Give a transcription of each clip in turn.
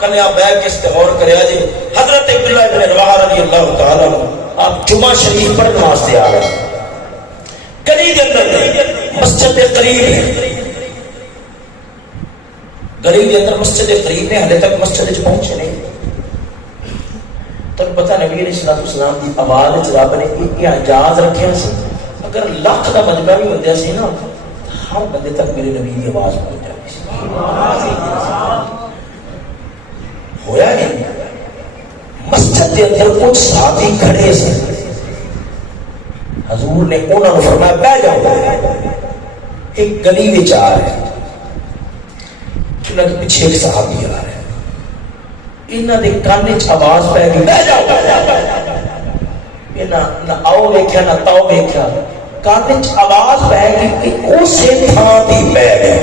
کلیا بیٹھ کے استغفار کریا جی. حضرت عبداللہ بن رواحہ رضی اللہ تعالیٰ عنہ آپ جمعہ شریف پڑھنے واسطے آ رہے ہیں. گلی کے اندر مسجد قریب ہے, گلی کے اندر مسجد قریب ہے, ہلے تک مسجد پہنچے نہیں. تو پتہ نبی علیہ الصلوۃ والسلام کی آواز رب نے ایک اعجاز رکھا سی, اگر لاکھ کا مجمع بھی ہوتا سی نا ہر بندے تک میرے نبی کی آواز پہنچ جاتی سی. ہویا نہیں, مسجد کے اندر کچھ صحابی کھڑے سے, حضور نے انہوں نے فرمایا بیٹھ جاؤ. ایک گلی میں آ رہے ہیں, انہوں کے پیچھے ایک صحابی آ رہے ہیں, انہوں نے کان چ آواز پہ گئی بیٹھ جاؤ. نہ آؤ ویکھیا نہ تاؤ ویکھیا, کان چ آواز پہ گئی کہ اسی تھان دی بہ گئے,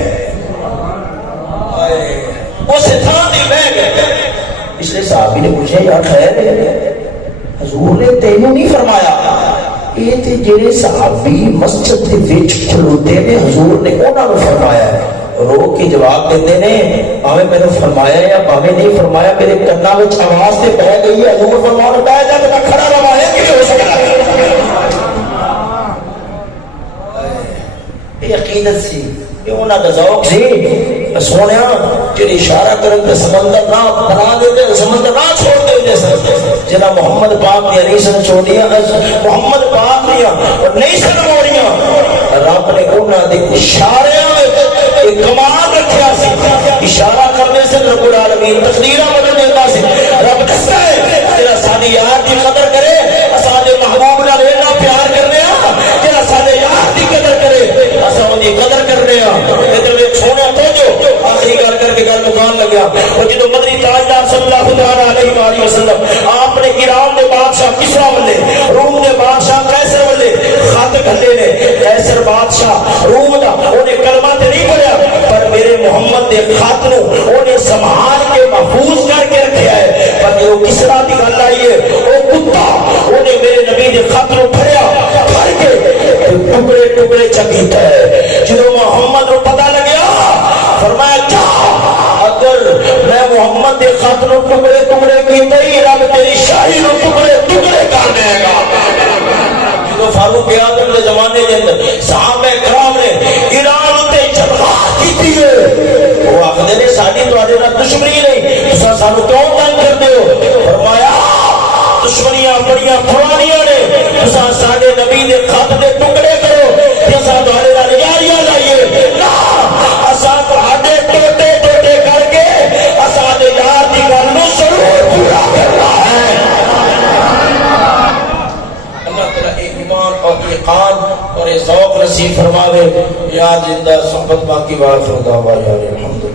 اسی تھان دی بہ گئے. پچھلے صحابی نے پوچھا یار خیر ہے, حضور نے تینوں نہیں فرمایا. یہ تے جڑے صحابی مسجد دے وچ کھلوتے نے حضور نے انہاں نوں فرمایا ہے. رو کے جواب دیتے نے بھاوے میں نے فرمایا یا بھاوے نہیں فرمایا, میرے کنا وچ آواز تے بہ گئی ہے. حضور فرمایا بیٹھ جا, میں کھڑا رہا ہے کہ ہو سکتا ہے. یہ عقیدت سی, یہ انہاں دا ذوق سی. سونیا جڑی اشارہ کرن تے سمندر نہ بنا دیتے, سمندر نہ چھوڑ دے جنا محمد پاک دی نہیں سن چھوڑیاں, محمد پاک دی اور نہیں سن موڑیاں. رب نے انہاں دے اشاریاں ایک کمال رکھیا سی. اشارہ کرنے سے رب العالمین تقدیراں بدل دیتا سی. رب دستا ہے جڑا ساڈی یار دی قدر کرے, اساں دے محبوب نال اتنا پیار کرنے ہاں, جڑا ساڈے یار دی قدر کرے اساں اون دی قدر کرنے ہاں. ادھر ویکھ سونے توجہ, آخری گل کر کے گل مکان لگیا. اور جدو مدنی تاجدار صلی اللہ علیہ وآلہ وسلم آپ نے ایران دے بادشاہ کسرا والے, روم دے بادشاہ قیصر والے خط گھلے نے. قیصر بادشاہ روم دا انہیں کلمہ تے نہیں پڑھیا, پر میرے محمد دے خط نو انہیں سنبھال کے محفوظ کر کے رکھیا ہے. پر جو کسرا دی گل آئی ہے وہ کتا انہیں میرے نبی دے خط نو پڑھیا, پڑھ کے ٹکڑے ٹکڑے چکیتا ہے. جدو محمد نو پتہ لگیا فرمایا کیا اگر میں محمد دے خط نو ٹکڑے ٹکڑے کیتے ہی رب تیری شاہی نو ٹکڑے ٹکڑے کر دے گا. جدو فاروق اعظم کے زمانے کے اندر صحابہ کرام نے ایران تے جبہہ کیتی ہے, وہ آخدے نے ساڈی تواڈے نال دشمنی نہیں, تساں سانو کیوں تنگ کردے ہو؟ فرمایا دشمنیاں بڑیاں پرانیاں نے, تساں ساڈے نبی دے خط دے ٹکڑے کرو تے اساں تواڈے نال یاریاں لائیے. نا اساں تواڈے ٹوٹے ٹوٹے کر کے اساں دے یار دی گل نوں ضرور پورا کرنا ہے. اللہ تعالی ایمان اور ایقان اور ذوق نصیب فرماوے. یا زندہ صحبت باقی بار خدا الحمد.